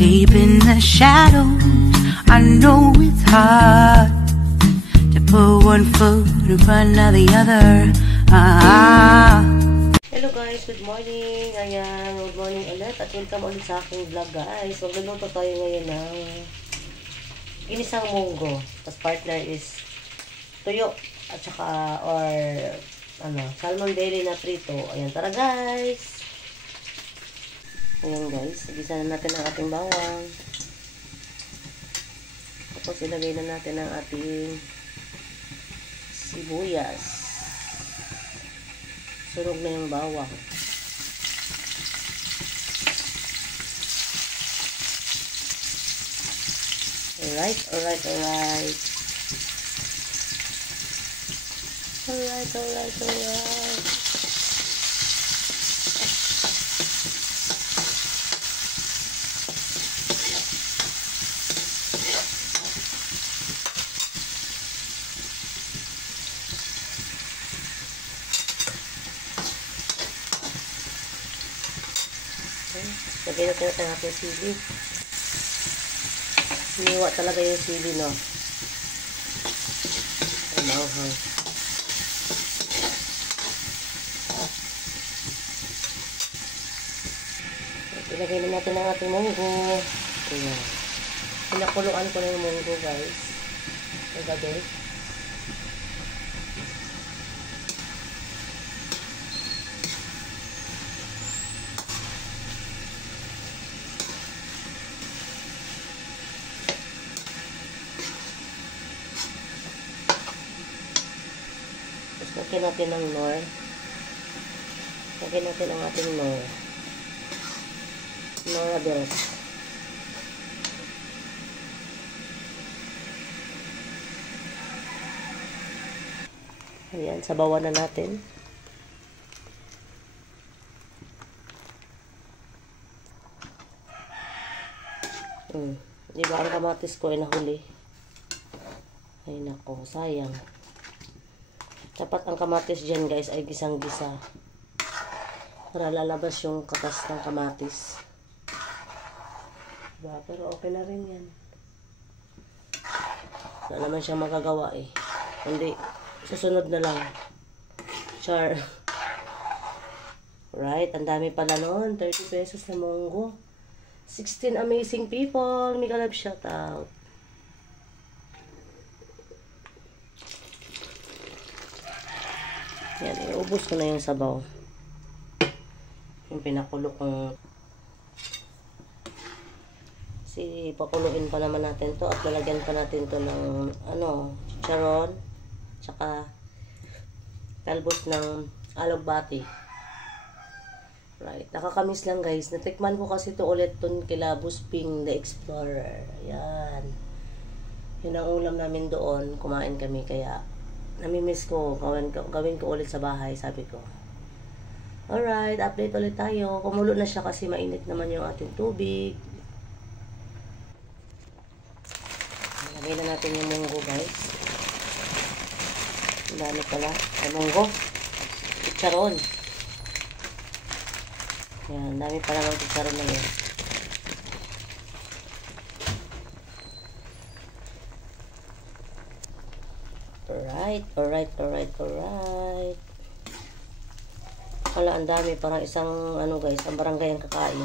Deep in the shadows, I know it's hard to put one foot in front of the other. Hello guys, good morning. Ayan, good morning ulit at welcome ulit sa aking vlog guys. Magluluto tayo ngayon ng ginisang munggo. Tapos partner is tuyo at saka salmon belly na prito. Ayan, tara guys. Ayan guys, igisa na natin ang ating bawang. Tapos ilagay na natin ang ating sibuyas. Sunog na yung bawang. Alright. Lagay natin ang ating sili. Hiniwa talaga yung sili, no? Ay, maanghang. Ilagay na natin ang ating munggo. Ayan. Pinakuluan ko na yung munggo, guys. Kagabi. Lagyan natin ng nor. Lagyan natin ang ating nor. Norados. Ayan, sabawan na natin. Diba ang kamatis ko ay nahuli? Ay nako, sayang. Dapat ang kamatis dyan guys ay gisang-gisa para lalabas yung katas ng kamatis. Diba? Pero okay na rin yan. Wala naman siya magagawa eh. Hindi, susunod na lang. Char. Right, ang dami pala noon. 30 pesos na munggo. 16 amazing people. Mega love shoutout. Yan, iubos ko na yung sabaw. Yung pinakulo kong pakuluin pa naman natin to at lalagyan pa natin to ng chicharon tsaka talbos ng alugbati. Right, nakakamiss lang guys. Natikman ko kasi to ulit ton kila Busping the Explorer. Yan. Yun ang ulam namin doon. Kumain kami kaya namimiss ko, gawin ko ulit sa bahay, sabi ko. Alright, update ulit tayo. Kumulo na siya kasi mainit naman yung ating tubig. Lagay na natin yung munggo, guys. Ang dami pala. Ay, munggo. Chicharon. Yan, dami pala ng chicharon na yun. Alright. Wala, ang dami. Parang isang, guys, ang barangay ang kakain.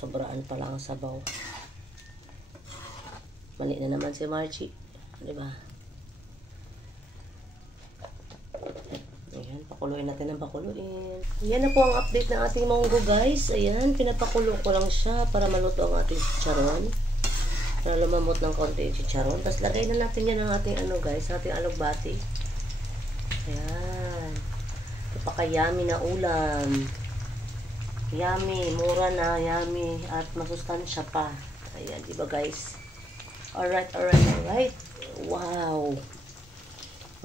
Sobraan pala ang sabaw. Mali na naman si Marchie. Diba? Ayan, pakuluin natin ng pakuluin. Yan na po ang update ng ating munggo, guys. Ayan, pinapakulo ko lang siya para maluto ang ating chicharon. Para lumamot ng konti yung chicharon. Tapos lagay na natin yan ang ating guys, ating alugbati. Ayan. Napaka-yummy na ulam. Yummy, mura na, yummy. At masustansya pa. Ayan, diba guys? Alright. Wow.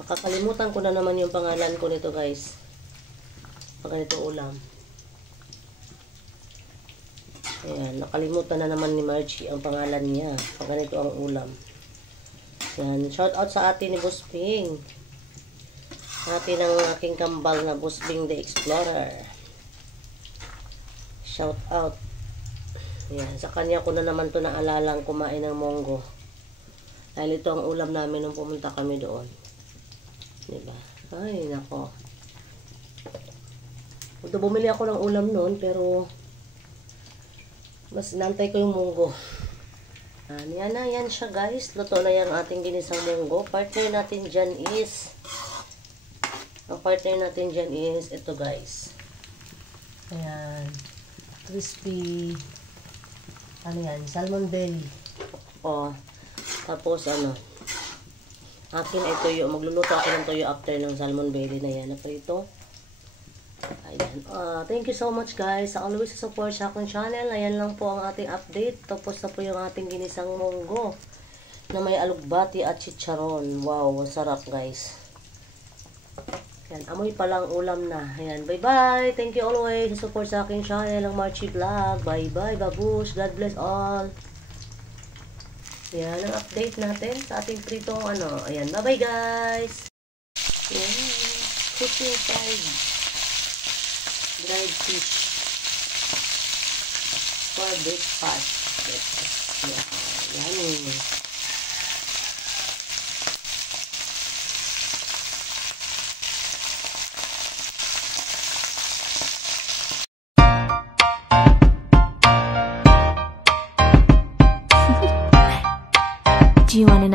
Makakalimutan ko na naman yung pangalan ko nito guys. Pag ganito ulam. Ayan, nakalimutan na naman ni Margie ang pangalan niya. Pag ganito ang ulam. Ayan, shout out sa atin ni Boss Ping. Hati ng aking kambal na Busbing the Explorer. Shout out. Yan, sa kanya ko na naman to naalalang kumain ng monggo. Dahil ito ang ulam namin nung pumunta kami doon. Diba? Ay, nako. Ito, bumili ako ng ulam noon, pero mas nantay ko yung munggo. Yan na, yan siya guys. Luto na yung ating ginisang munggo. Partner natin dyan is, ang partner natin dyan is, ito guys. Ayan. Crispy, ano yan, salmon belly. O, tapos ano, akin ay tuyo. Magluluto ako ng tuyo after ng salmon belly na yan. Na prito. Ayan. Thank you so much guys sa always support sa aking channel. Ayan lang po ang ating update. Tapos na po yung ating ginisang munggo na may alugbati at chicharon. Wow, sarap guys. Ayan, amoy palang ulam na. Ayan, bye bye. Thank you always sa support sa aking channel, ang Marchie Vlog. Bye bye babush. God bless all. Ayan ang update natin sa ating pritong ano. Ayan, bye bye guys. Ayan, cooking time. Dried fish for breakfast. Yan. Do you want to